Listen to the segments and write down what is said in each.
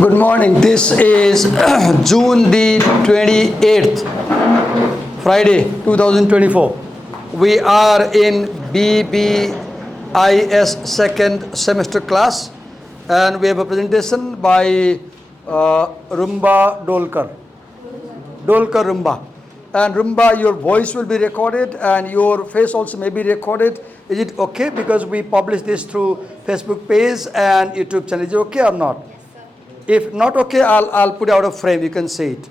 Good morning. This is June the 28th, Friday 2024. We are in BBIS second semester class, and we have a presentation by Rumba Dolkar. Dolkar Rumba. And Rumba, your voice will be recorded and your face also may be recorded. Is it okay? Because we publish this through Facebook page and YouTube channel. Is it okay or not? If not okay, I'll put it out of frame. You can see it.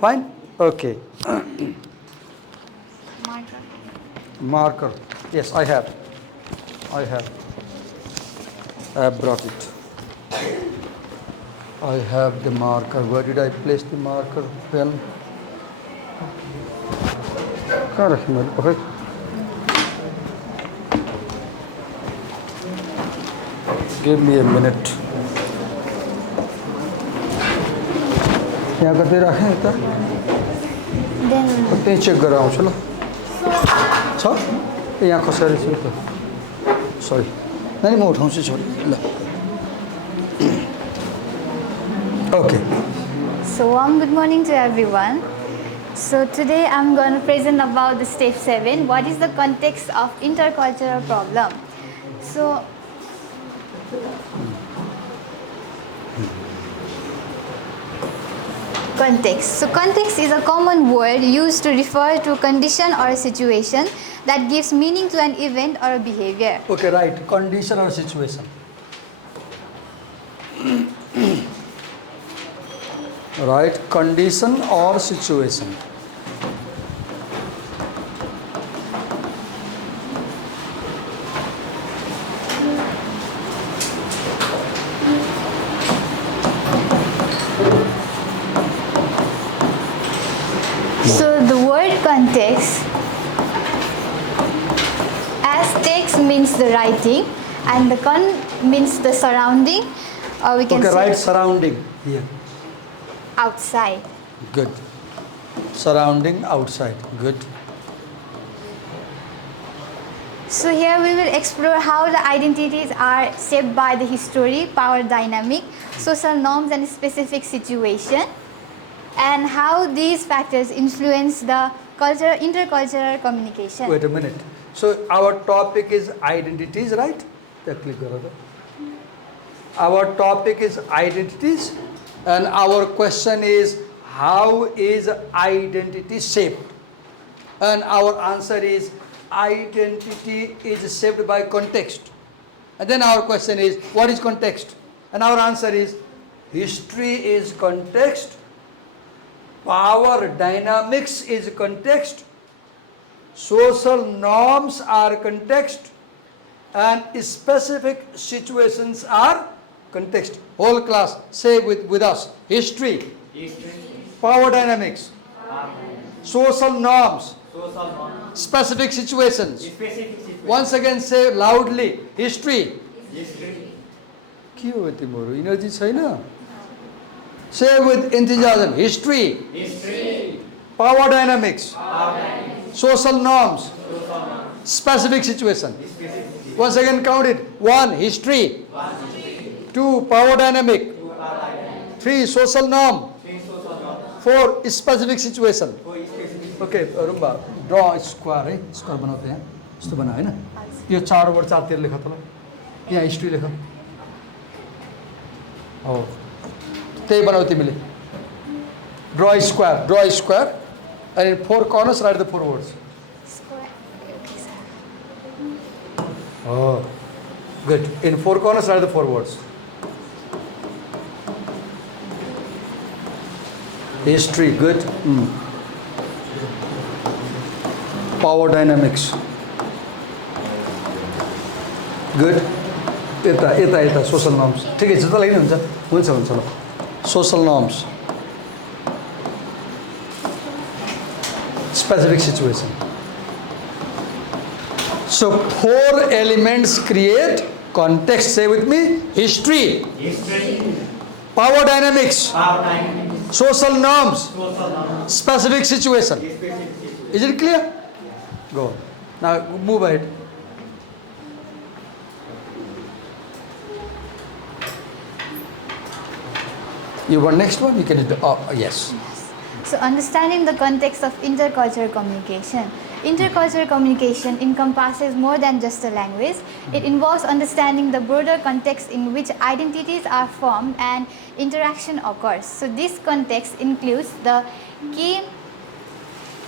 Fine? Okay. Marker. Yes, I have. I have brought it. I have the marker. Where did I place the marker? Pen. Okay. Give me a minute. यहाँ कतै राखेँ यता त्यही check गरेर आउँछु ल छ यहाँ खसेर छु त सरी नानी म उठाउँछु छोरी ल Okay. So good morning to everyone. So today I'm going to present about the step 7. What is the context of intercultural problem? So context. So context is a common word used to refer to a condition or a situation that gives meaning to an event or a behavior. Okay, right. Condition or situation. Right. Condition or situation. Context, as text means the writing and the con means the surrounding, or we can say right, surrounding here. Outside. Good. Surrounding, outside. Good. So here we will explore how the identities are shaped by the history, power dynamic, social norms and specific situation, and how these factors influence the intercultural communication. Wait a minute. So our topic is identities, right? Our topic is identities, and our question is how is identity shaped? And our answer is identity is shaped by context. And then our question is what is context? And our answer is history is context. Power dynamics is context, social norms are context, and specific situations are context. Whole class, say with us. History, power dynamics, social norms, specific situations. Once again say loudly, history. Energy छैन? Say with enthusiasm, history, power dynamics, social norms, specific situation. Once again count it. 1, history. 2, power dynamic. 3, social norm. 4, specific situation. Okay, Rumba, draw a square, है? Square बनाते हैं. इस्तो बना है ना? ये 4 over 4 तिर लिखा था. यहाँ history लिखा. Oh. त्यही बनाऊ तिमीले. Draw a square, and in 4 corners write the 4 words. Square. Oh, good. In 4 corners write the 4 words. History, good. Power dynamics, good. यता social norms. ठिकै छ त लाग्ने हुन्छ ल. Social norms, specific situation. So 4 elements create context. Say with me: history, power dynamics, social norms, specific situation. Is it clear? Go. Now move ahead. You want next one? You can do. Oh, yes. So understanding the context of intercultural communication. Intercultural communication encompasses more than just a language. It involves understanding the broader context in which identities are formed and interaction occurs. So this context includes the key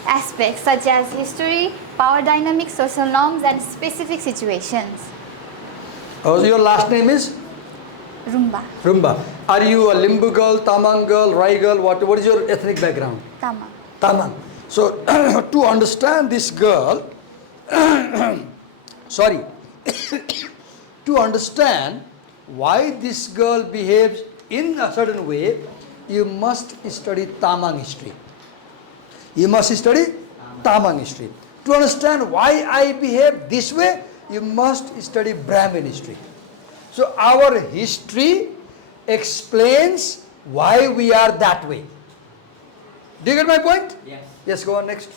aspects such as history, power dynamics, social norms, and specific situations. Oh, your last name is? Rumba. Rumba. Are you a Limbu girl, Tamang girl, Rai girl? What is your ethnic background? Tama. Tamang. So, to understand this girl, sorry, to understand why this girl behaves in a certain way, you must study Tamang history. You must study Tamang history. To understand why I behave this way, you must study Brahmin history. So our history explains why we are that way. Do you get my point? Yes. Yes, go on next.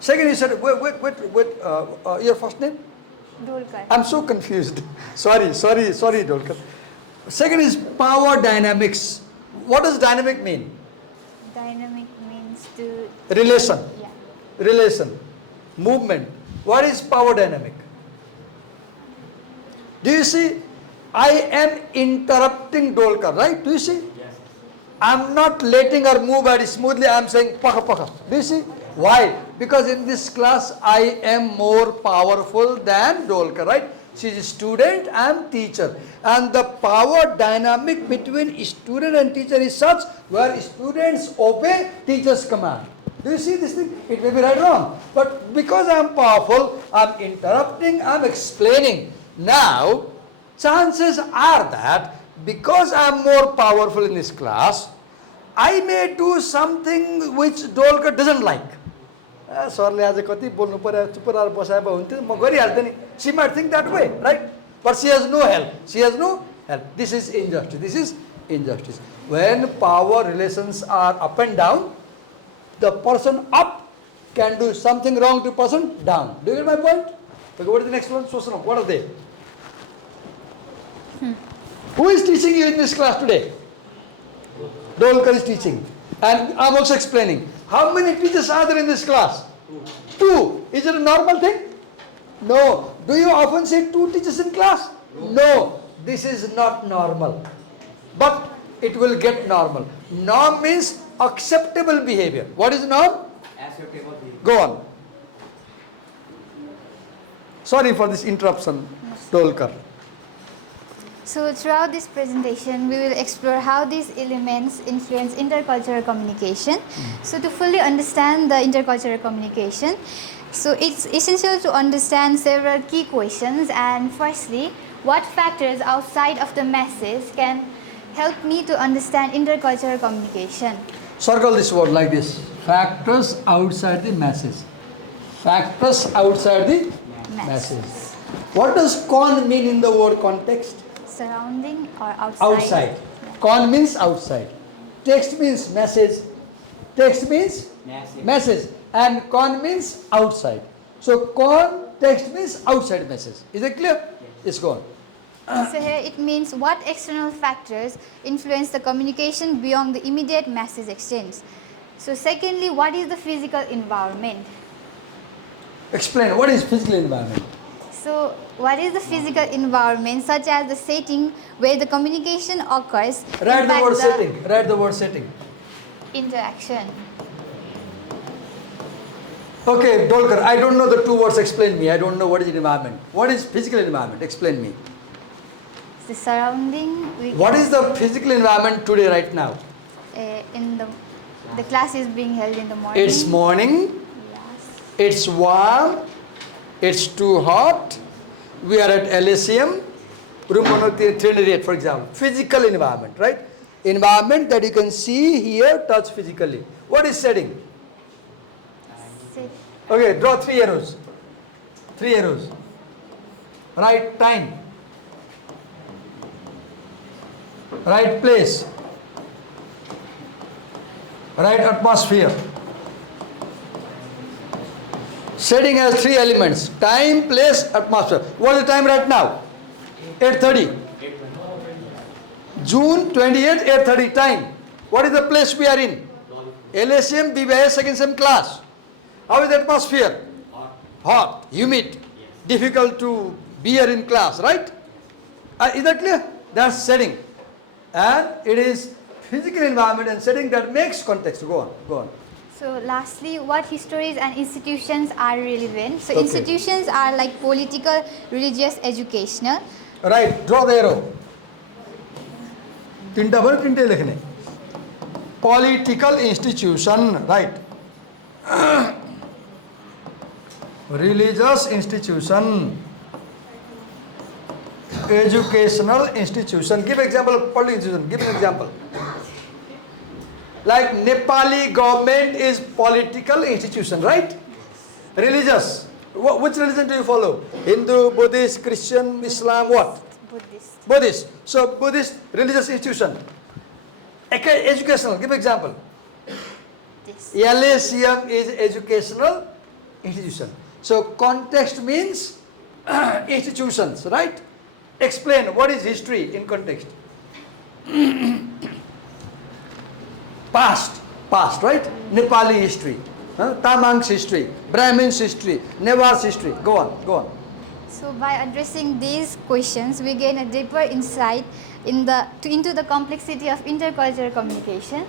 Second, you said, your first name? Dolkar. I'm so confused. Sorry, Dolkar. Second is power dynamics. What does dynamic mean? Dynamic means to... Relation. Yeah. Relation. Movement. What is power dynamic? Do you see? I am interrupting Dolkar, right? Do you see? Yes. I'm not letting her move very smoothly. I'm saying paka paka. Do you see? Why? Because in this class I am more powerful than Dolkar, right? She is a student, I am teacher. And the power dynamic between student and teacher is such where students obey teacher's command. Do you see this thing? It may be right or wrong. But because I am powerful, I am interrupting, I am explaining. Now, chances are that because I am more powerful in this class, I may do something which Dolkar doesn't like. Sorry, as a kati bolnu parya chupara bosaya ba hunthyo ma गरिहाल्थे नि. She might think that way, right? But she has no help. She has no help. This is injustice. This is injustice. When power relations are up and down, the person up can do something wrong to person down. Do you get my point? Okay, what is the next one? Social. What are they? Who is teaching you in this class today? Dolkar is teaching. And I'm also explaining. How many teachers are there in this class? Two. Is it a normal thing? No. Do you often see two teachers in class? No. This is not normal. But it will get normal. Norm means acceptable behavior. What is norm? Acceptable behavior. Go on. Sorry for this interruption, Dolkar. So throughout this presentation, we will explore how these elements influence intercultural communication. So to fully understand the intercultural communication, so it's essential to understand several key questions. And firstly, what factors outside of the masses can help me to understand intercultural communication? Circle this word like this. Factors outside the masses. Factors outside the masses. What does con mean in the word context? Surrounding or outside? Outside. Con means outside. Text means message. Text means message. And con means outside. So con text means outside message. Is it clear? It's gone. So here it means what external factors influence the communication beyond the immediate message exchange. So secondly, what is the physical environment? Explain. What is physical environment? So what is the physical environment such as the setting where the communication occurs? Write the impact word setting. Write the word setting. Interaction. Okay, Dolkar, I don't know the two words. Explain me. I don't know what is environment. What is physical environment? Explain me. The surrounding. What is the physical environment today, right now? In the class is being held in the morning. It's morning. Yes. It's warm. It's too hot. We are at Elysium. Room 308, for example. Physical environment, right? Environment that you can see, hear, touch physically. What is setting? Okay, draw 3 arrows. 3 arrows. Right time. Right place. Right atmosphere. Setting has 3 elements: time, place, atmosphere. What is the time right now? 8:30. June 28, 8:30 time. What is the place we are in? LSM, BBIS, second sem class. How is the atmosphere? Hot, humid, difficult to bear in class, right? Is that clear? That's setting. And it is physical environment and setting that makes context. Go on, go on. So lastly, what histories and institutions are relevant? So Okay. institutions are like political, religious, educational. Right, draw the arrow. Tinta bhar tinte lekhne. Political institution, right. Religious institution. Educational institution. Give example of political institution. Give an example. Like Nepali government is political institution, right? Religious. Which religion do you follow? Hindu, Buddhist, Christian, Islam, what? Buddhist. Buddhist. So Buddhist religious institution. Educational. Give example. This. LACM is educational institution. So context means institutions, right? Explain what is history in context. Past, right? Nepali history, Tamang's history, Brahmin's history, Nevar's history. Go on. So by addressing these questions, we gain a deeper insight into the complexity of intercultural communication.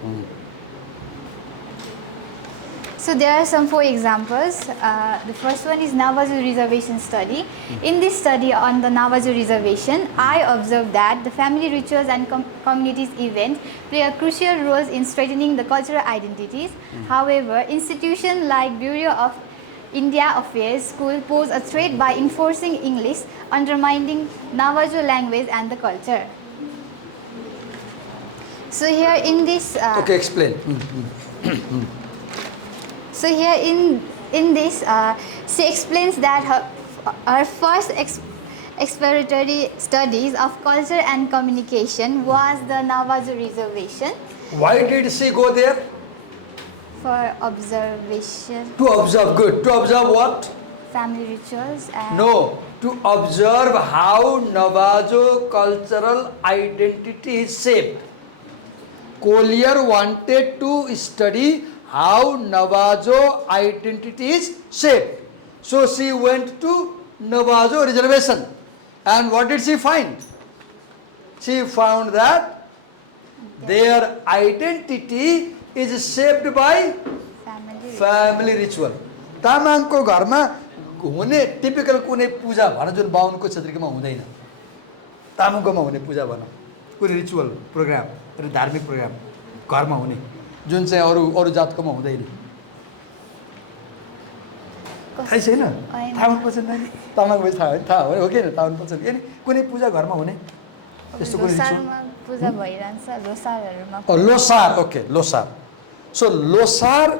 So there are some 4 examples. The first one is Navajo Reservation study. In this study on the Navajo Reservation, I observed that the family rituals and communities events play a crucial role in strengthening the cultural identities. However, institutions like Bureau of India Affairs School pose a threat by enforcing English, undermining Navajo language and the culture. So here in this... Okay, explain. So here in this, she explains that her first exploratory studies of culture and communication was the Navajo Reservation. Why did she go there? For observation. To observe, good. To observe what? Family rituals and... No, to observe how Navajo cultural identity is shaped. Collier wanted to study how Navajo identity is shaped. So she went to Navajo reservation. And what did she find? She found that their identity is shaped by family ritual. तामाङको घरमा हुने typical कुनै पूजा भन जुन बाहुनको क्षेत्रमा हुँदैन, तामाङकोमा हुने पूजा भन, कुनै रिचुअल प्रोग्राम र धार्मिक प्रोग्राम घरमा हुने जुन चाहिँ अरू जातकोमा हुँदैन, थाहै छैन? थाहा हुनुपर्छ नि, तामाङ भए थाहा हो कि होइन? थाहा हुनुपर्छ नि। कुनै पूजा घरमा हुने त्यस्तो कुनै रिचुअल पूजा भइरहन्छ लोसारहरुमा। Losar, okay, Losar. So Losar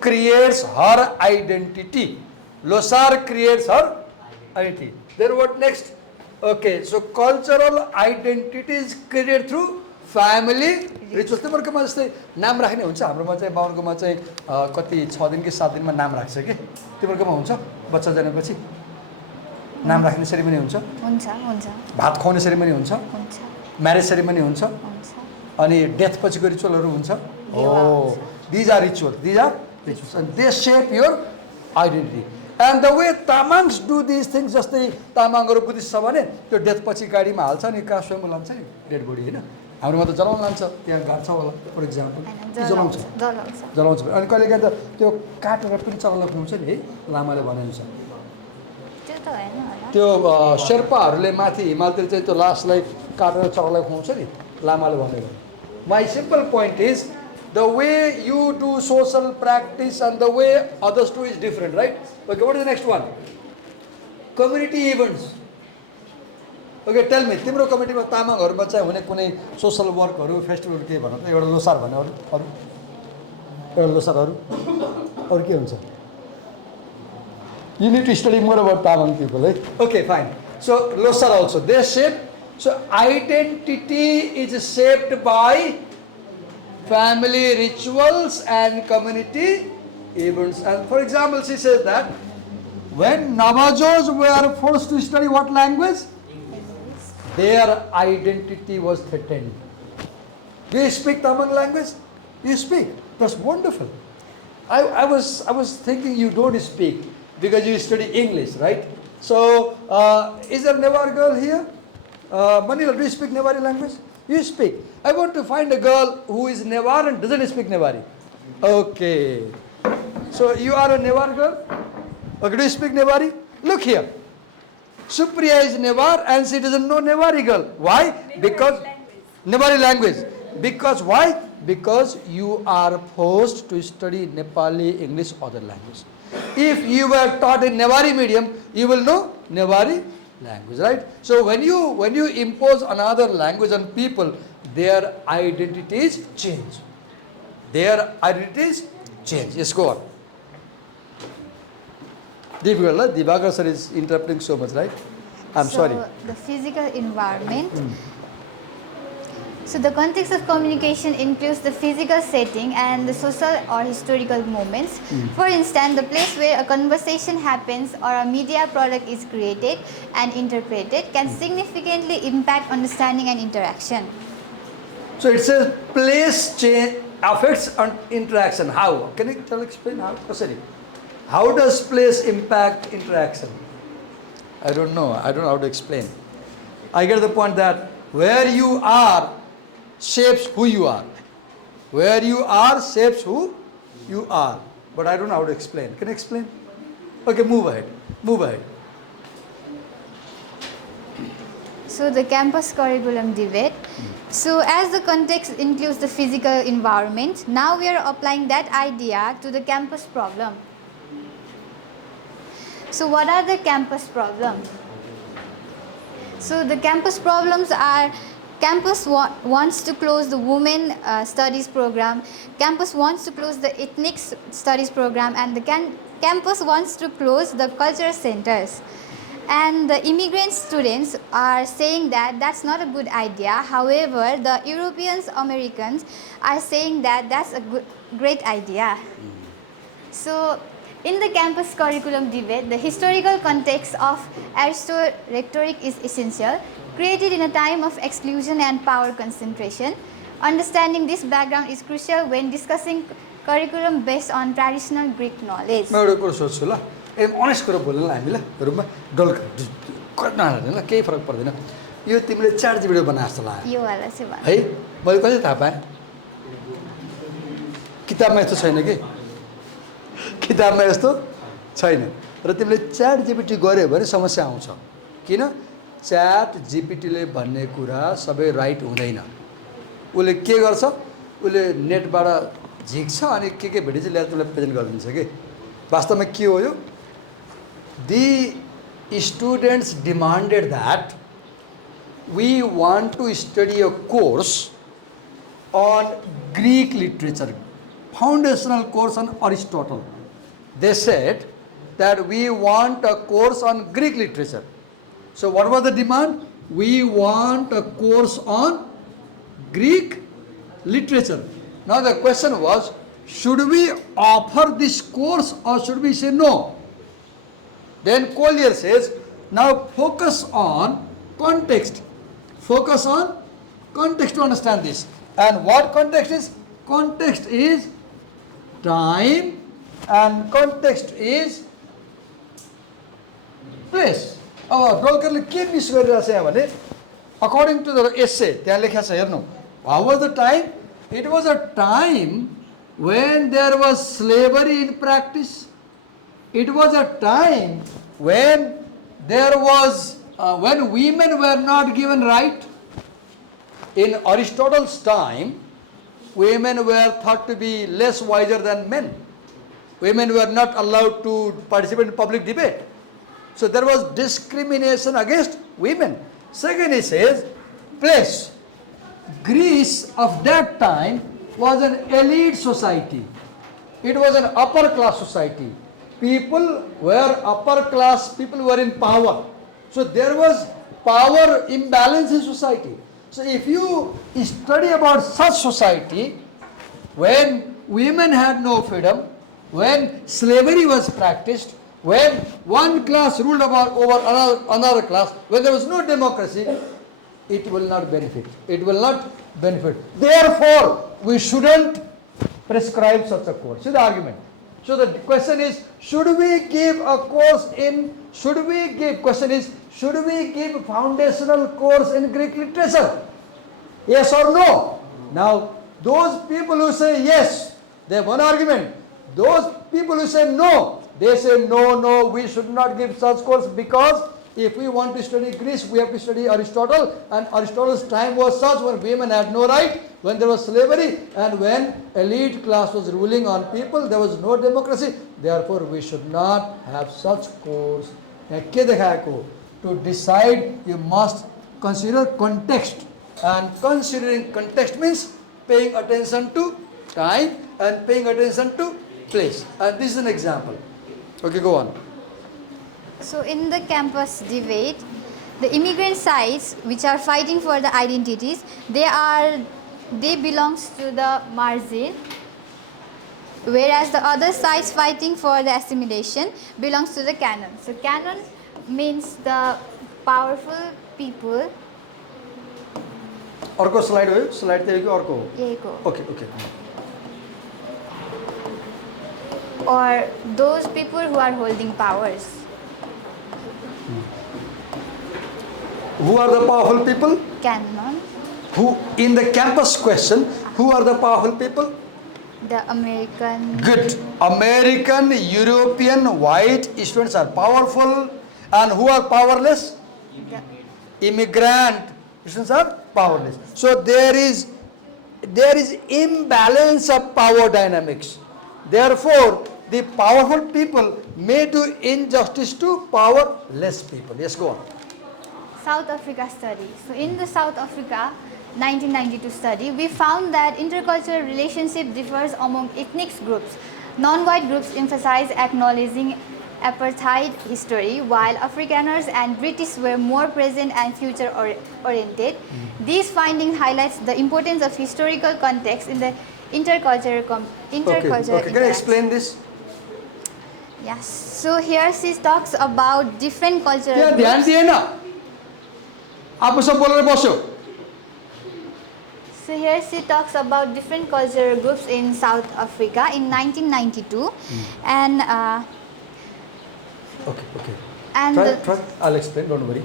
creates her identity. Losar creates her identity. Then what next? Okay, so cultural identity is created through family rituals. तिमीहरुकोमा जस्तै नाम राख्ने हुन्छ, हाम्रोमा चाहिँ बाहुनकोमा चाहिँ कति 6 दिन कि 7 दिनमा नाम राख्छ के? तिमीहरुकोमा हुन्छ? बच्चा जन्मेपछि नाम राख्ने सेरेमनी हुन्छ? हुन्छ, हुन्छ। भात खुवाउने सेरेमनी हुन्छ? हुन्छ। म्यारेज सेरेमनी हुन्छ? हुन्छ। अनि डेथ पछिको रिचुअलहरु हुन्छ? Oh, these are rituals. These are rituals, and they shape your identity. And the way Tamangs do these things, जस्तै तामाङहरु बुद्धिस्ट छ भने त्यो डेथ पछि गाडीमा हाल्छ नि, कहाँ स्वयं लान्छ नि डेड बडी हैन, हाम्रोमा त जलाउन लान्छ, त्यहाँ गाड्छ होला फर एक्जाम्पल, जलाउँछ जलाउँछ। अनि कहिलेकाहीँ त त्यो काटेर पनि चलाउन खुवाउँछ नि है, लामाले भनेन्छ। त्यो त हैन होला, त्यो शेर्पाहरूले माथि हिमालतिर चाहिँ त्यो लासलाई काटेर चलाउन खुवाउँछ नि, लामाले भनेको। My simple point is, the way you do social practice and the way others do is different, right? Okay, what is the next one? Community events. Okay, tell me, तिम्रो कमिटीमा तामाङहरुमा चाहिँ हुने कुनै सोशल वर्कहरु, फेस्टिभल के भन त? एउटा लोसार भने अरु एउटा लोसारहरु अरु के हुन्छ? You need to study more about Tamang people, right? Okay, fine. So losar also, they shape. So identity is shaped by family rituals and community events. And for example, she says that when Navajos were forced to study what language? their identity was threatened. Do you speak Tamil language? You speak. That's wonderful. I was thinking you don't speak because you study English, right? So, is there a Newar girl here? Manila, do you speak Newari language? You speak. I want to find a girl who is Newar and doesn't speak Newari. Okay. So, you are a Newar girl? Okay, do you speak Newari? Look here. Supriya is Newar and she doesn't know Newari girl. Why? Because Newari language. Because why? Because you are forced to study Nepali, English, other language. If you were taught in Newari medium, you will know Newari language, right? So when you impose another language on people, their identities change. Their identities change. Yes, go on. Difficult, Divagar sir is interrupting so much, right? I'm sorry. The physical environment. So the context of communication includes the physical setting and the social or historical moments. For instance, the place where a conversation happens or a media product is created and interpreted can significantly impact understanding and interaction. So it says place change affects on interaction. How? Can you explain how? Oh, sorry. How does place impact interaction? I don't know. I don't know how to explain. I get the point that where you are shapes who you are. Where you are shapes who you are. But I don't know how to explain. Can you explain? Okay, move ahead. Move ahead. So the campus curriculum debate. So as the context includes the physical environment, now we are applying that idea to the campus problem. So what are the campus problems? So the campus problems are campus wants to close the women studies program, campus wants to close the ethnic studies program, and the campus wants to close the cultural centers. And the immigrant students are saying that that's not a good idea. However, the Europeans, Americans are saying that that's a great idea. So in the campus curriculum debate, the historical context of Aristotle's rhetoric is essential, created in a time of exclusion and power concentration. Understanding this background is crucial when discussing curriculum based on traditional Greek knowledge. Honest कुरा बोल्नु हामी ल रुममा डल्का नहाल्ने ल केही फरक पर्दैन यो तिमीले 4 जी भिडियो बनाए जस्तो लाग्यो यो वाला चाहिँ भन है मैले कसरी थाहा पाएँ किताबमा यस्तो छैन के किताबमा यस्तो छैन र तिमीले च्याट जीपीटी गर्यो भने समस्या आउँछ किन च्याट जीपीटीले भन्ने कुरा सबै राइट हुँदैन उले के गर्छ उले नेटबाट झिक्छ अनि के भेटी चाहिँ ल्याएर तिमीलाई प्रेजेन्ट गरिदिन्छ के वास्तवमा के हो यो The students demanded that we want to study a course on Greek literature, foundational course on Aristotle. They said that we want a course on Greek literature. So what was the demand? We want a course on Greek literature. Now the question was, should we offer this course or should we say no? Then Collier says, now focus on context. Focus on context to understand this. And what context is? Context is time and context is place. Dolkerले के miss गरिरहेछ यहाँ भने according to the essay त्यहाँ लेखेको छ हेर्नु how was the time? It was a time when there was slavery in practice. It was a time when there was when women were not given right. In Aristotle's time, women were thought to be less wiser than men. Women were not allowed to participate in public debate. So there was discrimination against women. Second, he says, place. Greece of that time was an elite society. It was an upper class society. People were upper class, people were in power. So there was power imbalance in society. So if you study about such society, when women had no freedom, when slavery was practiced, when one class ruled over another class, when there was no democracy, it will not benefit. It will not benefit. Therefore, we shouldn't prescribe such a course. See the argument. So the question is, should we give a course in, should we give foundational course in Greek literature? Yes or no? Now, those people who say yes, they have one argument. Those people who say no, they say no, we should not give such course, because if we want to study Greece, we have to study Aristotle, and Aristotle's time was such when women had no right, when there was slavery, and when elite class was ruling on people, there was no democracy. Therefore, we should not have such course. To decide, you must consider context, and considering context means paying attention to time and paying attention to place. And this is an example. Okay, go on. So in the campus debate, the immigrant sides which are fighting for the identities, they belongs to the margin, whereas the other sides fighting for the assimilation belongs to the canon. So canon means the powerful people. Orko slide ho, slide tegi orko. Yeko. Okay. Or those people who are holding powers. Who are the powerful people? Canon. Who, in the campus question, who are the powerful people? The American. Good. American, European, white students are powerful, and who are powerless? Immigrant students are powerless. So there is imbalance of power dynamics. Therefore, the powerful people may do injustice to powerless people. Yes, go on. South Africa study. So in the South Africa 1992 study, we found that intercultural relationship differs among ethnic groups. Non-white groups emphasize acknowledging apartheid history, while Afrikaners and British were more present and future-oriented. These findings highlights the importance of historical context in the intercultural Okay. Can I explain this? Yes. So here she talks about different cultural Yeah, ध्यान groups. दिए ना. आप सब बोल रहे बसो. So here she talks about different cultural groups in South Africa in 1992, and Okay. and Try. I'll explain. Don't worry.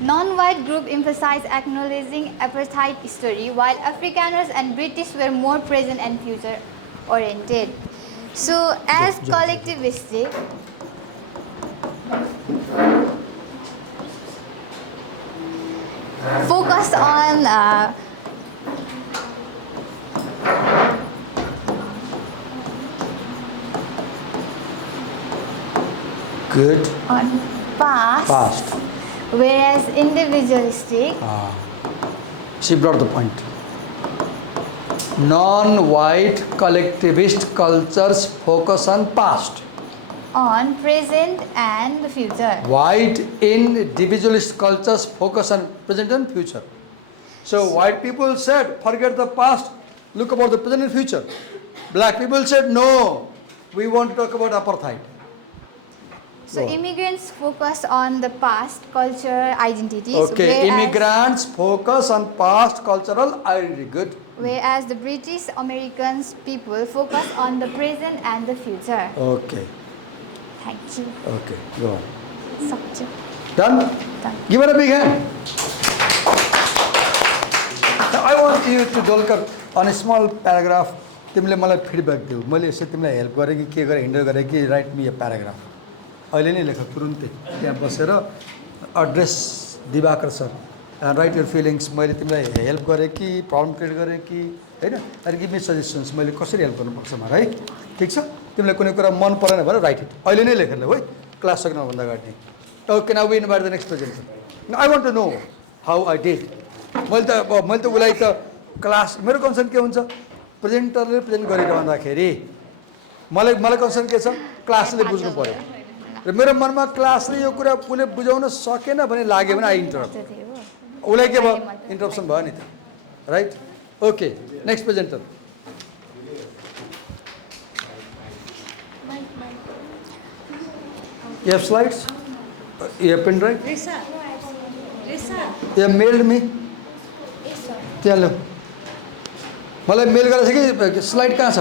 non-white group emphasized acknowledging apartheid history, while Afrikaners and British were more present and future-oriented. So as collectivistic, focus on Good. on past, whereas individualistic She brought the point. Non-white collectivist cultures focus on past. on present and the future. White individualist cultures focus on present and future. So white people said, forget the past, look about the present and future. Black people said, no, we want to talk about apartheid. So Go on. immigrants focus on the past cultural identities, Okay, immigrants focus on past cultural identity. Good. whereas the British Americans people focus on the present and the future. Okay, Thank you. okay, go on. Subject. Done? Done. Give it a big hand. Now I want you to Dolkar on a small paragraph. तिमीले मलाई feedback देऊ मैले यसो तिमीलाई help गरेँ कि के गरेँ hinder गरेँ कि राइट मी ए प्याराग्राफ अहिले नै लेख तुरुन्तै त्यहाँ बसेर address Diwakar sir end right your feelings मैले तिमीलाई हेल्प गरेँ कि प्रब्लम क्रिएट गरेँ कि होइन एन्ड गिभ मी सजेसन्स मैले कसरी हेल्प गर्नुपर्छ मलाई है ठिक छ तिमीलाई कुनै कुरा मन परेन भने राइट इट अहिले नै लेखेर ल्याऊ है क्लास सक्नुभन्दा अगाडि okay now we invite the next presenter I want to know how I did मैले त उसलाई त क्लास मेरो कन्सर्न के हुन्छ प्रेजेन्टरले प्रेजेन्ट गरिरहँदाखेरि मलाई कन्सर्न के छ क्लासले बुझ्नु पर्यो र मेरो मनमा क्लासले यो कुरा उसले बुझाउन सकेन भने लाग्यो भने आई इन्टरप्ट उसलाई के भयो इन्टरप्सन भयो नि त right okay next presenter You have slides? You have pen drive? या मेल्ड मी त्यहाँ लो मलाई मेल गरेछ कि स्लाइड कहाँ छ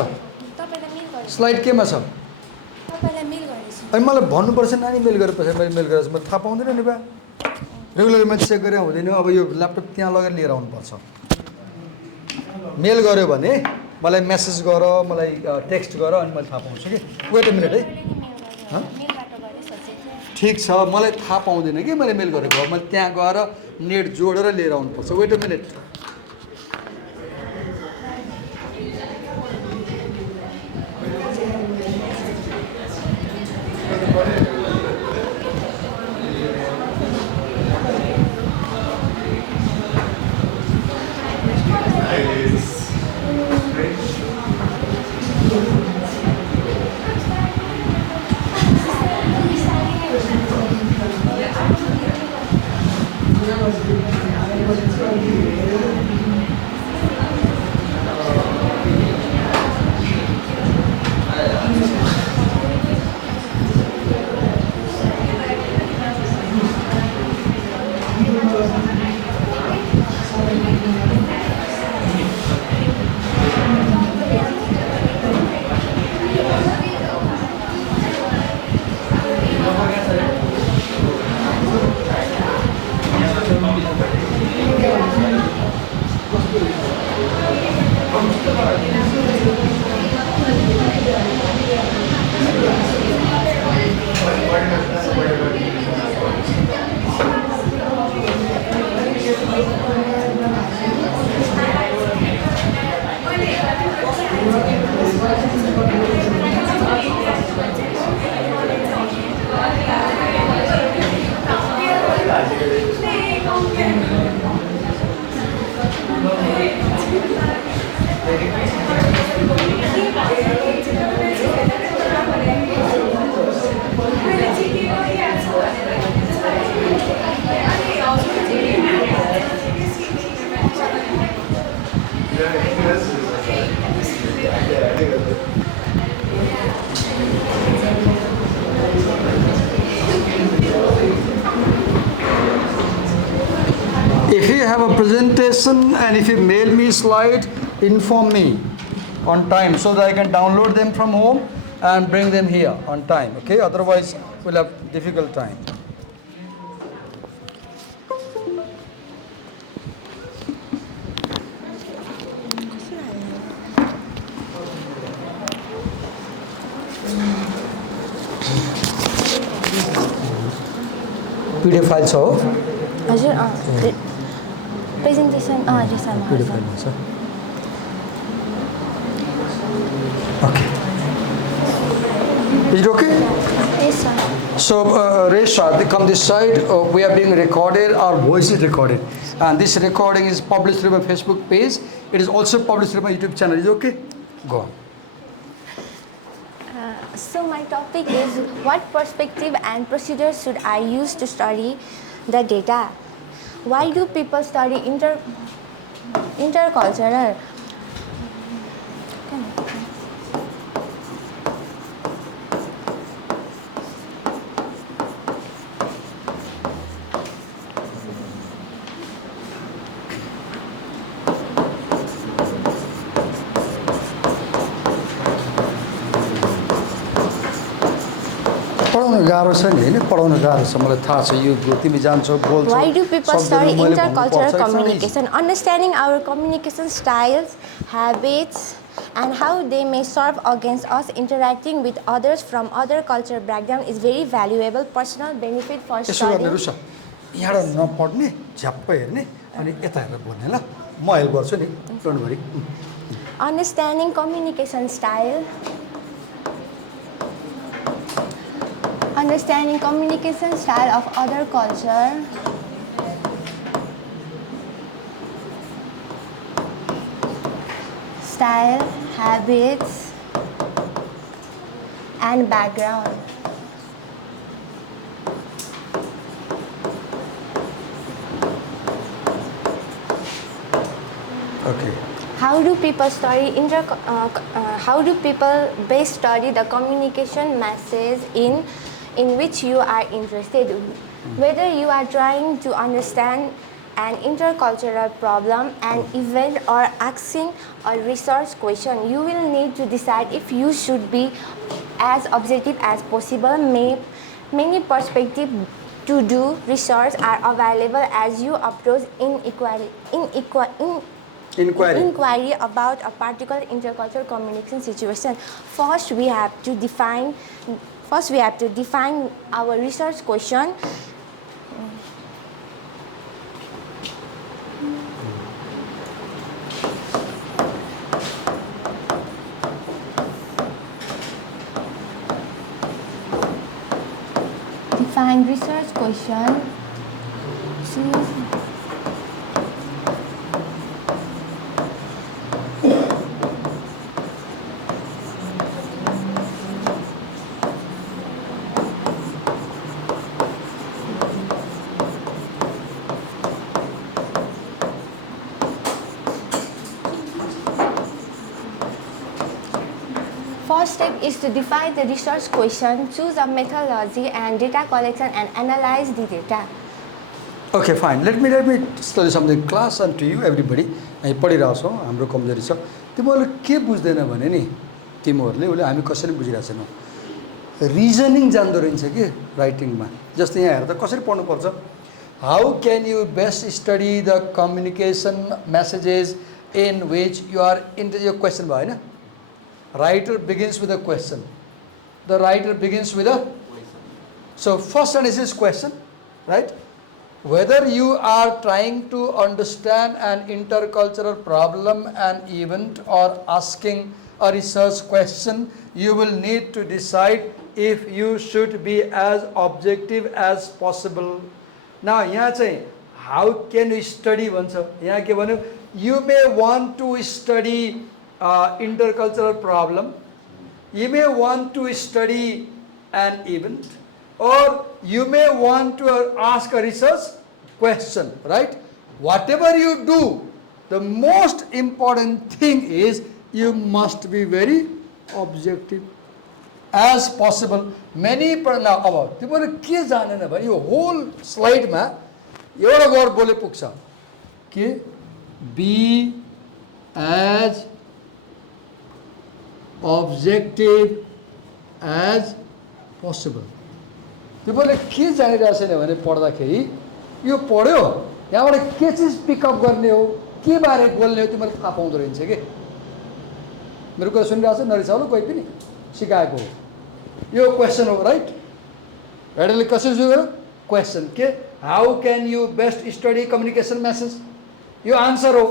स्लाइड केमा छ अनि मलाई भन्नुपर्छ नानी मेल गरेपछि मैले मेल गरेर मैले थाहा पाउँदैन नि बा रेगुलर मैले चेक गरेर हुँदैन अब यो ल्यापटप त्यहाँ लगेर लिएर आउनुपर्छ मेल गर्यो भने मलाई मेसेज गर मलाई टेक्स्ट गर अनि मैले थाहा पाउँछु कि वेट अ मिनट है ठिक छ मलाई थाहा पाउँदैन कि मैले मेल गरेको मैले त्यहाँ गएर नेट जोडेर लिएर आउनुपर्छ wait a minute If you have a presentation and if you mail me slide, inform me on time so that I can download them from home and bring them here on time. Okay, otherwise we'll have difficult time. PDF file छ हो हजुर presentation PDF file छ Okay. Is it okay? Yes, sir. So, Resha, come this side. We are being recorded. Our voice is recorded, and this recording is published on my Facebook page. It is also published on my YouTube channel. Is it okay? Go on. So my topic is what perspective and procedures should I use to study the data? Why do people study intercultural? पढाउन गाह्रो छ नि हैन पढाउन गाह्रो छ मलाई थाहा छ यो तिमी जान्छौ बोल्छौ Why do people study शब्दहरू मैले intercultural भन्नुपर्छ, it's not easy. communication? Understanding our communication styles, habits, and how they may serve against us interacting with others from other cultural background is very valuable personal benefit for यसो गर्ने studying. RUSA यहाँबाट नपढ्ने झ्याप्प हेर्ने अनि यता हेरेर बोल्ने ल म हेल्प गर्छु नि don't worry Understanding communication style. Understanding communication style of other culture. Style, habits, and background. Okay. How do people study how do people best study the communication message in which you are interested? Whether you are trying to understand an intercultural problem, an event, or asking a research question, you will need to decide if you should be as objective as possible. Many perspectives to do research are available as you approach inquiry about a particular intercultural communication situation. First, we have to define our research question. Define research question. First step is to define the research question, choose a methodology and data collection and analyze the data. Okay, fine. Let me tell you something. Class and to you, everybody. I पढिरहेको छौँ हाम्रो कमजोरी छ तिमीहरूले के बुझ्दैन भने नि तिमीहरूले उसले हामी कसरी बुझिरहेको छैनौँ रिजनिङ जान्दो रहेछ कि राइटिङमा जस्तै यहाँ हेर्दा कसरी पढ्नुपर्छ how can you best study the communication messages in which you are into यो क्वेसन भयो होइन writer begins with a question. The writer begins with a so first one is his question, right? Whether you are trying to understand an intercultural problem, an event, or asking a research question, you will need to decide if you should be as objective as possible. Now, यहाँ चाहिँ how can you study भन्छ यहाँ के भन्यो you may want to study intercultural problem, you may want to study an event, or you may want to ask a research question, right? Whatever you do, the most important thing is you must be very objective as possible. Many now about तिमीहरु के जानेन भने यो whole slide मा एउटा word बोले पुग्छ के be as objective as possible. तिमीहरुले के जानिरहेको छैन भने पढ्दाखेरि यो पढ्यो यहाँबाट के चीज पिकअप गर्ने हो के बारे बोल्ने हो तिमीहरुले थाहा पाउँदो रहेछ के मेरो कुरा सुनिरहेको छ नरिसाउनु कोही पनि सिकाएको हो यो क्वेशन हो राइट हेडले कसरी सुरु गर्यो क्वेशन के how can you best study communication message yo answer हो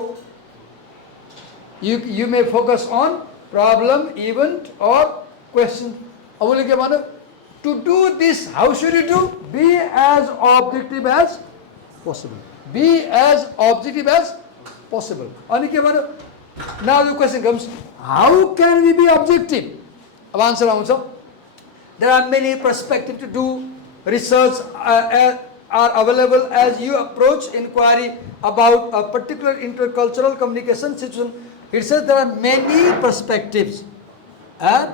you may focus on problem, event, or question. अब उसले के भन्यो to do this how should you do? Be as objective as possible. Be as objective as possible. अनि के भन्यो now the question comes how can we be objective? अब answer आउँछ there are many perspectives to do research are available as you approach inquiry about a particular intercultural communication situation. It says there are many perspectives. And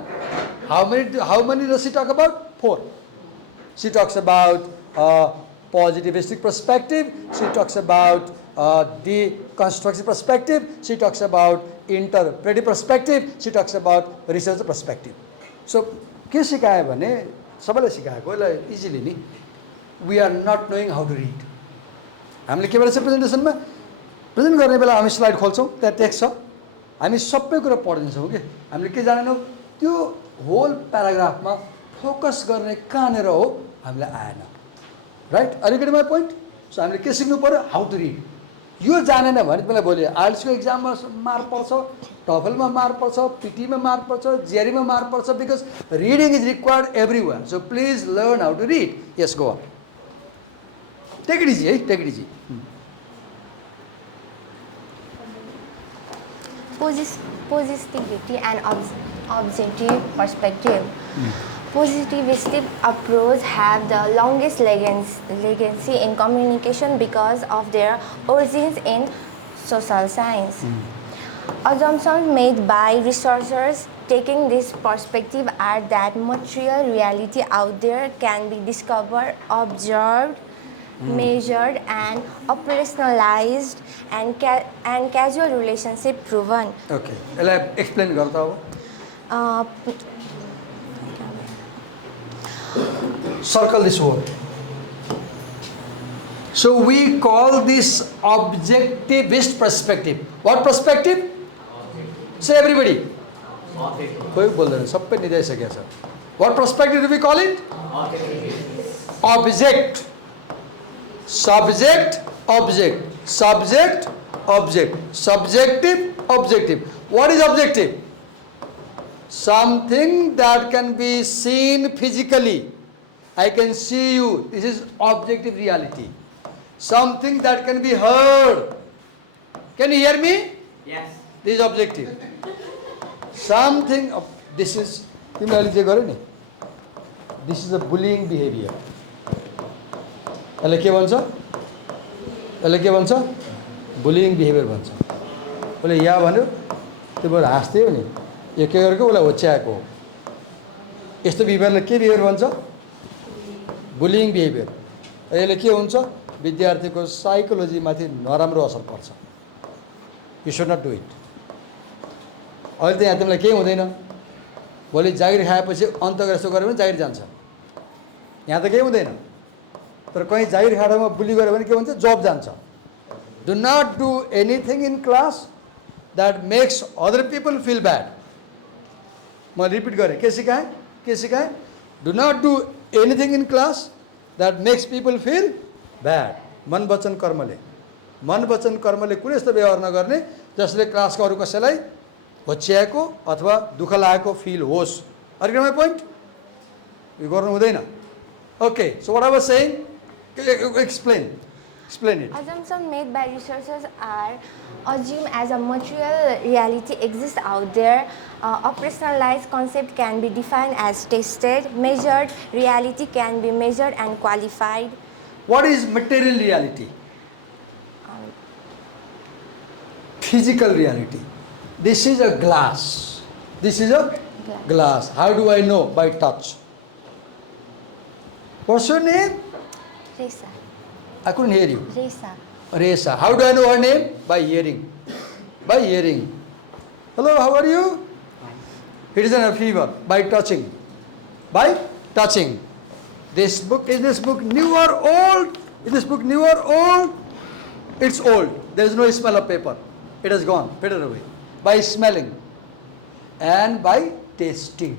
how many does she talk about? 4. She talks about positivistic perspective. She talks about deconstructive perspective. She talks about interpretive perspective. She talks about research perspective. So, के सिकायो भने सबैलाई सिकाएको यसलाई easily नि we are not knowing how to read. हामीले के भन्छ प्रेजेन्टेसनमा present गर्ने बेला हामी स्लाइड खोल्छौँ त्यहाँ टेक्स्ट छ हामी सबै कुरा पढिदिन्छौँ के हामीले के जानेनौँ त्यो होल प्याराग्राफमा फोकस गर्ने कहाँनिर हो हामीलाई आएन राइट अलिकति माई पोइन्ट सो हामीले के सिक्नु पर्यो हाउ टु रिड यो जानेन भने तिमीलाई भोलि आइएल्टिएसको एक्जाममा मार्क पर्छ टफलमा मार्क पर्छ पिटीमा मार्क पर्छ जिआरईमा मार्क पर्छ because reading is required everywhere so please learn how to read yes go on take it easy है take it easy Positivity and objective perspective. Positivistic approach have the longest legacy in communication because of their origins in social science. Assumptions made by researchers taking this perspective are that material reality out there can be discovered, observed, measured and operationalized and casual relationship proven. Okay. यसलाई explain गर त अब. Uh, Circle this word. So we call this objectivist perspective. What perspective? Say everybody. कोही बोल्दैन, सबै निदाइसकेको छ. What perspective do we call it? Object. Subject, object. Subject, object. Subjective, objective. What is objective? Something that can be seen physically. I can see you. This is objective reality. Something that can be heard. Can you hear me? Yes. This is objective. Something, this is, तिमीले जे गर्यो नि, this is a bullying behavior. यसलाई के भन्छ? यसलाई के भन्छ? Bullying behavior भन्छ. उसले या भन्यो, त्यो भएर हाँस्दै हो नि, यो के गरेको उसलाई होच्याएको हो. यस्तो बिहेभियरलाई के बिहेभियर भन्छ? Bullying behavior. यसले के हुन्छ? विद्यार्थीको साइकोलोजीमाथि नराम्रो असर पर्छ. You should not do it. अहिले त यहाँ तिमीलाई केही हुँदैन. भोलि जागिर खाएपछि अन्तर्गत यस्तो गऱ्यो भने जागिर जान्छ. यहाँ त केही हुँदैन. तर कहीँ जागिर खाडामा बुली गऱ्यो भने के भन्छ? जब जान्छ. Do not do anything in class that makes other people feel bad. म रिपिट गरेँ. के सिकाएँ? के सिकाएँ? Do not do anything in class that makes people feel bad. मन वचन कर्मले. मन वचन कर्मले कुनै यस्तो व्यवहार नगर्ने जसले क्लासका अरू कसैलाई होच्याएको अथवा दुःख लागेको फिल होस्. Are you getting my point? यो गर्नु हुँदैन. Okay, so what I was saying, explain it. Assumptions made by researchers are assumed as a material reality exists out there. Operationalized concept can be defined as tested. Measured reality can be measured and qualified. What is material reality? Physical reality. This is a glass. This is a glass. How do I know? By touch. What's your name? Resa. I couldn't hear you. Resa. Resa. How do I know her name? By hearing. By hearing. Hello, how are you? It is a fever. By touching. By touching. This book, is this book new or old? Is this book new or old? It's old. There is no smell of paper. It has gone. Faded away. By smelling. And by tasting.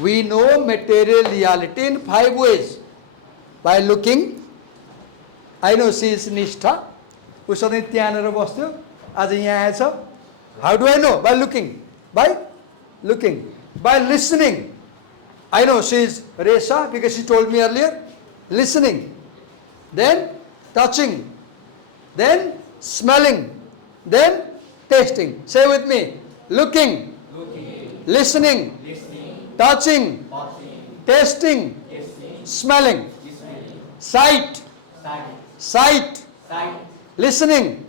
We know material reality in 5 ways. By looking. I know she is Nishtha. ऊ सधैँ त्यहाँनिर बस्थ्यो. आज यहाँ आएछ. How do I know? By looking. By looking. By listening. I know she is Resa because she told me earlier. Listening. Then touching. Then smelling. Then tasting. Say with me. Looking. Listening. Touching. Tasting. Smelling. Sight. Sight. Listening.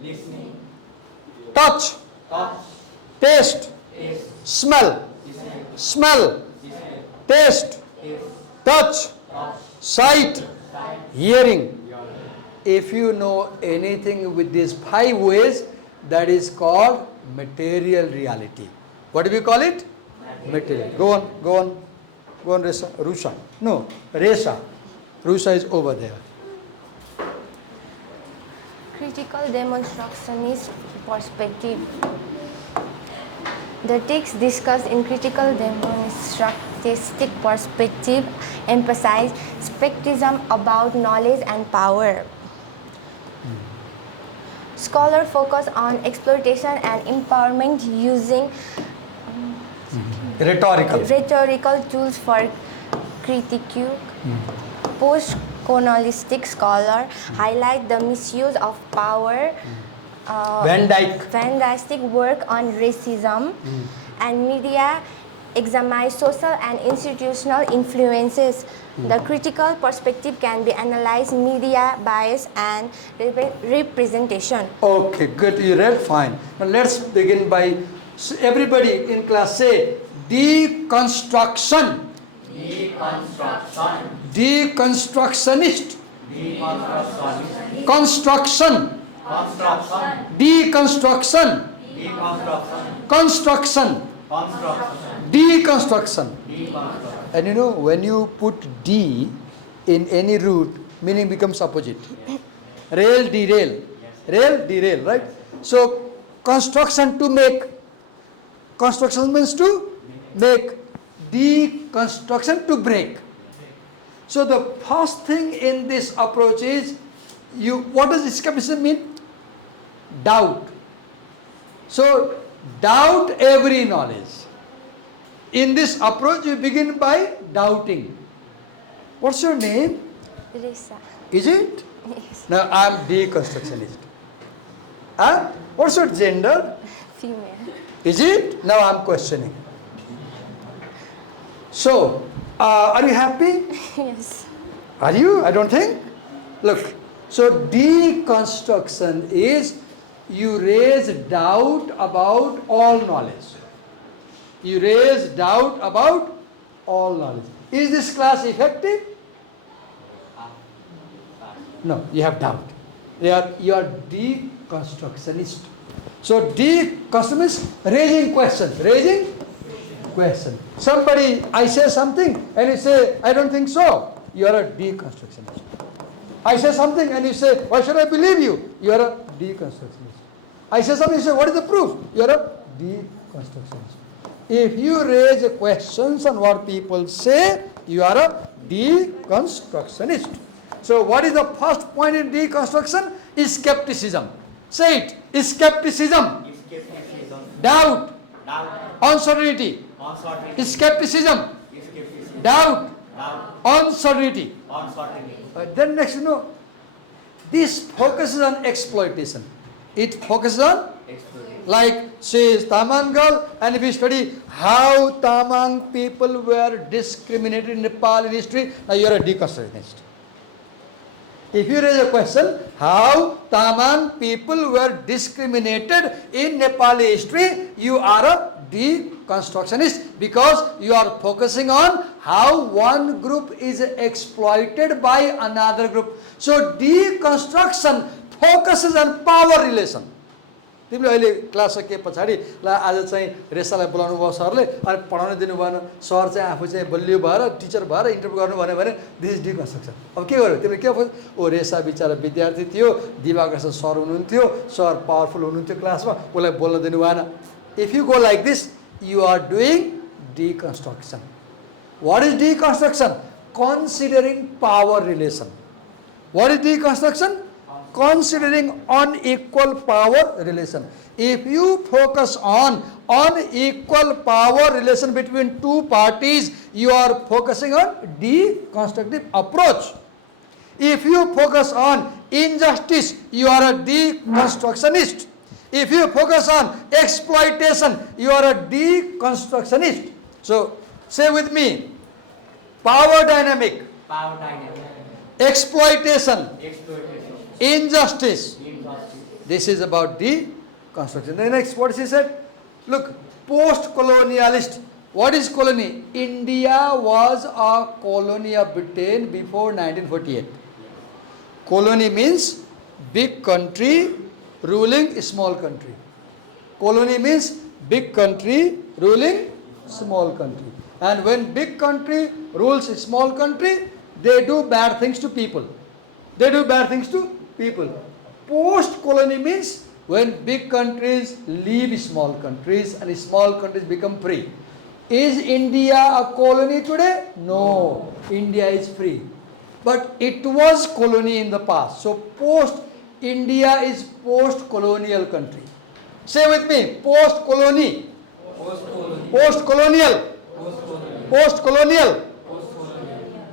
Touch. Taste. Smell. Smell. Taste. Touch. Sight. Hearing. If you know anything with these 5 ways, that is called material reality. What do we call it? Material. Go on, go on. Go on, Resa. Rusha. No, Resa. Rusha is over there. Critical demonstrationist perspective. The text discussed in critical demonstratistic perspective emphasize skepticism about knowledge and power. Scholars focus on exploitation and empowerment using rhetorical tools for critique. Post-colonialistic scholars highlight the misuse of power. Van Dyke's work on racism and media examine social and institutional influences. The critical perspective can be analyzed media bias and representation. Okay, good. You read fine. Now let's begin by everybody in class say deconstruction. Deconstruction. Deconstructionist. Construction. Deconstruction. Construction. Deconstruction. And you know, when you put D in any root, meaning becomes opposite. Rail, derail. Rail, derail, right? So, construction to make. Construction means to make. Deconstruction to break. So, the first thing in this approach is, what does skepticism mean? Doubt. So, doubt every knowledge. In this approach, you begin by doubting. What's your name? Risa. Is it? Yes. Now, I am deconstructionist. What's your gender? Female. Is it? Now I am questioning. So, are you happy? Yes. Are you? I don't think. Look, so deconstruction is you raise doubt about all knowledge. You raise doubt about all knowledge. Is this class effective? No, you have doubt. You are deconstructionist. So deconstruction is raising questions. Raising question. Somebody, I say something and you say, I don't think so. You are a deconstructionist. I say something and you say, why should I believe you? You are a deconstructionist. I say something, you say, what is the proof? You are a deconstructionist. If you raise questions on what people say, you are a deconstructionist. So what is the first point in deconstruction? Is skepticism. Say it. Skepticism. Doubt. Uncertainty. Skepticism. Doubt. Uncertainty. Then next, this focuses on exploitation. It focuses on, like she is Tamang girl, and if you study how Tamang people were discriminated in Nepal in history, now you are a deconstructionist. If you raise a question, how Tamang people were discriminated in Nepali history, you are a deconstructionist because you are focusing on how one group is exploited by another group. So deconstruction focuses on power relation. तिमीले अहिले class सकिए पछाडि ल आज चाहिँ रेसालाई बोलाउनु भयो सरले अनि पढाउन दिनु भएन सर चाहिँ आफू चाहिँ बलियो भएर टिचर भएर इन्टरभ्यु गर्नु भन्यो भने दिस इज डिकन्स्ट्रक्सन अब के गर्यो तिमीले के ओ रेसा बिचारा विद्यार्थी थियो दिवाकर सर हुनुहुन्थ्यो सर पावरफुल हुनुहुन्थ्यो क्लासमा उसलाई बोल्न दिनु भएन if you go like this you are doing deconstruction what is deconstruction considering power relation what is deconstruction considering unequal power relation. If you focus on unequal power relation between two parties, you are focusing on deconstructive approach. If you focus on injustice, you are a deconstructionist. If you focus on exploitation, you are a deconstructionist. So, say with me, power dynamic, exploitation, injustice. This is about deconstruction. The next, what she said? Look, post-colonialist. What is colony? India was a colony of Britain before 1948. Colony means big country ruling small country. Colony means big country ruling small country. And when big country rules a small country, they do bad things to people. They do bad things to people. Post-colony means when big countries leave small countries and small countries become free. Is India a colony today? No. India is free. But it was colony in the past. So India is post-colonial country. Say with me, post-colony. Post-colonial. Post-colonial.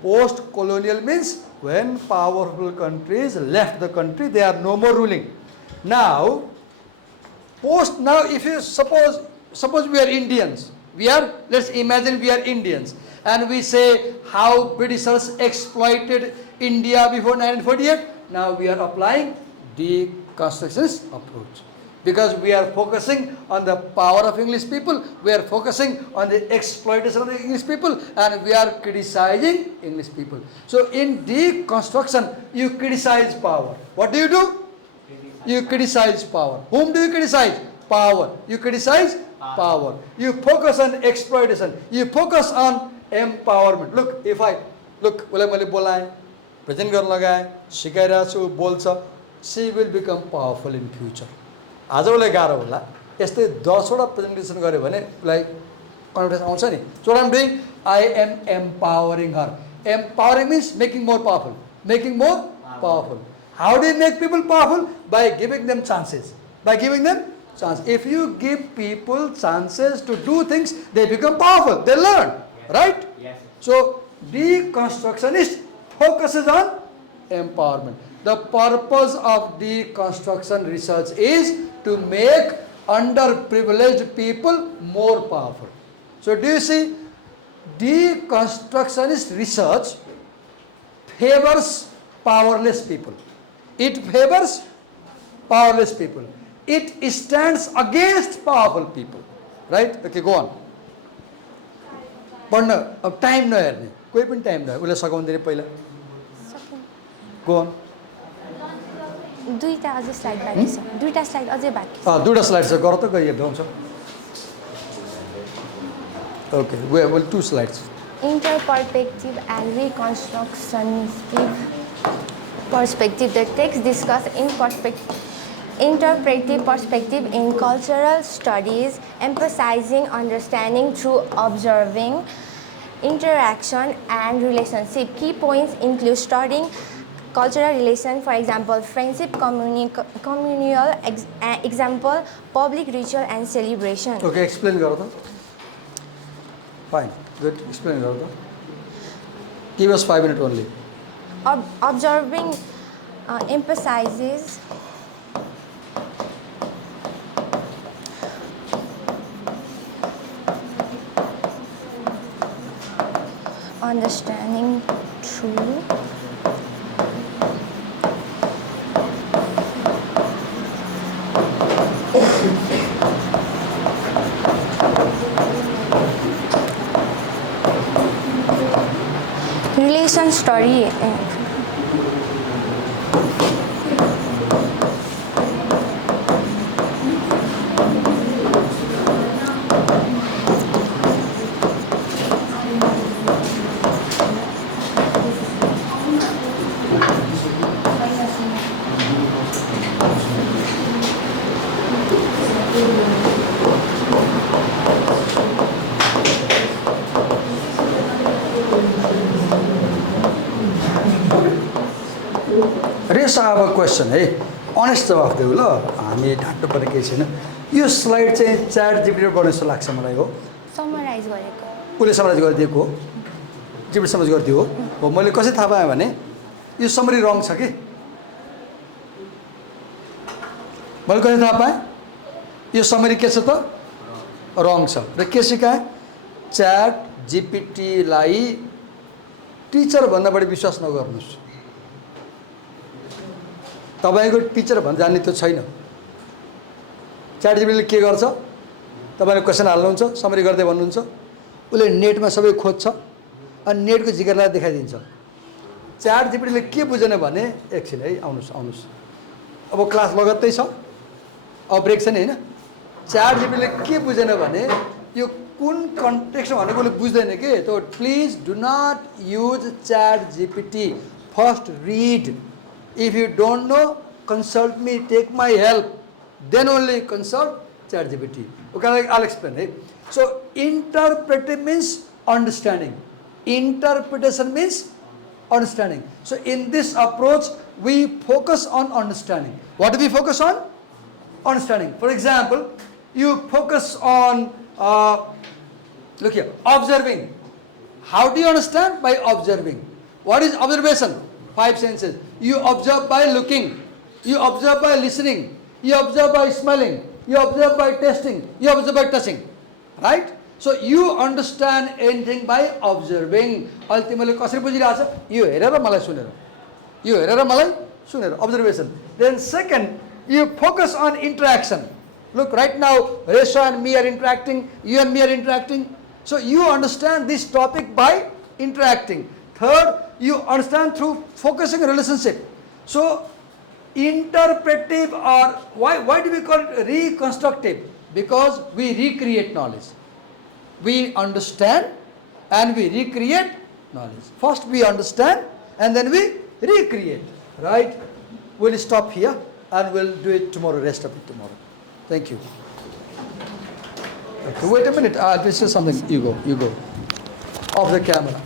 Post-colonial means when powerful countries left the country, they are no more ruling. Now if you suppose we are Indians, let's imagine we are Indians, and we say how Britishers exploited India before 1948. Now we are applying deconstructionist approach. Because we are focusing on the power of English people, we are focusing on the exploitation of the English people, and we are criticizing English people. So in deconstruction, you criticize power. What do? You criticize power. Whom do you criticize? Power. You criticize power. You focus on exploitation. You focus on empowerment. Look, if I look, मैले बोलाएँ, present गर्न लगाएँ, सिकाइरहेको छु, बोल्छ, she will become powerful in future. आज उसलाई गाह्रो होला, यस्तै 10 वटा प्रेजेन्टेसन गर्यो भने उसलाई कन्फिडेन्स आउँछ नि. So what I'm doing, I am empowering her. Empowering means making more powerful. Making more powerful. How do you make people powerful? By giving them chances. By giving them chance. If you give people chances to do things, they become powerful. They learn, right? Yes. So deconstructionist focuses on empowerment. The purpose of deconstruction research is to make underprivileged people more powerful. So do you see, deconstructionist research favors powerless people. It favors powerless people. It stands against powerful people. Right? Okay, go on. पढ्न अब time नहेर्ने, कोही पनि time नहेर्ने, उसलाई सघाउँदैन पहिला. Go on. दुईटा अझै slide बाँकी छ. दुईटा स्लाइड अझै बाँकी छ. दुईटा स्लाइड छ, गर त गइए गाउँछ. Okay, we have 2 slides. Interperspective and reconstructionistic perspective. The text discuss interpretive perspective in cultural studies, emphasizing understanding through observing, interaction and relationship. Key points include studying cultural relation, for example, friendship, communal example, public ritual and celebration. Okay, explain गर त. Fine, good. Explain गर त. Give us 5 minutes only. Observing emphasizes understanding through relation story. Yes, I have a question. Hey, honest जवाफ देऊ ल. हामी ढाट्नु पर्ने केही छैन. यो स्लाइड चाहिँ च्याट जिपिटीबाट बनाउने जस्तो लाग्छ मलाई. हो, समराइज गरेको. उसले समराइज गरिदिएको हो, जिपिटी समराइज गरिदियो हो. मैले कसरी थाहा पाएँ भने यो समरी रङ छ कि. मैले कसरी थाहा पाएँ यो समरी के छ त, रङ छ. र के सिकाएँ, च्याट जिपिटीलाई टिचर भन्दा बढी विश्वास नगर्नुहोस्. तपाईको टिचर भन्न जान्ने त्यो छैन. च्याट जिपिटीले के गर्छ, तपाईले क्वेसन हाल्नुहुन्छ, समरी गर्दै भन्नुहुन्छ, उसले नेटमा सबै खोज्छ अनि नेटको जिगरलाई देखाइदिन्छ. च्याट जिपिटीले के बुझेन भने, एकछिन है, आउनुहोस्. अब क्लास लगत्तै छ, अब ब्रेक छ नि हैन. च्याट जिपिटीले के बुझेन भने यो कुन कन्टेक्स्ट भनेको उसले बुझ्दैन के. तो please do not use ChatGPT. First read. If you don't know, consult me, take my help. Then only consult ChatGPT. Okay, I'll explain. Hey? So, interpretive means understanding. Interpretation means understanding. So, in this approach, we focus on understanding. What do we focus on? Understanding. For example, you focus on, look here, observing. How do you understand? By observing. What is observation? 5 senses. You observe by looking, you observe by listening, you observe by smelling, you observe by tasting, you observe by touching. Right? So you understand anything by observing. Ultimately, कसरी बुझिरहेछ? यो हेरेर मलाई सुनेर. यो हेरेर मलाई सुनेर. Observation. Then second, you focus on interaction. Look, right now, Resha and me are interacting, you and me are interacting. So you understand this topic by interacting. Third, you understand through focusing on relationship. So interpretive, or why do we call it reconstructive? Because we recreate knowledge. We understand and we recreate knowledge. First we understand and then we recreate, right? We'll stop here and we'll do it tomorrow, rest of it tomorrow. Thank you. Okay, wait a minute, I'll say something. You go. Off the camera.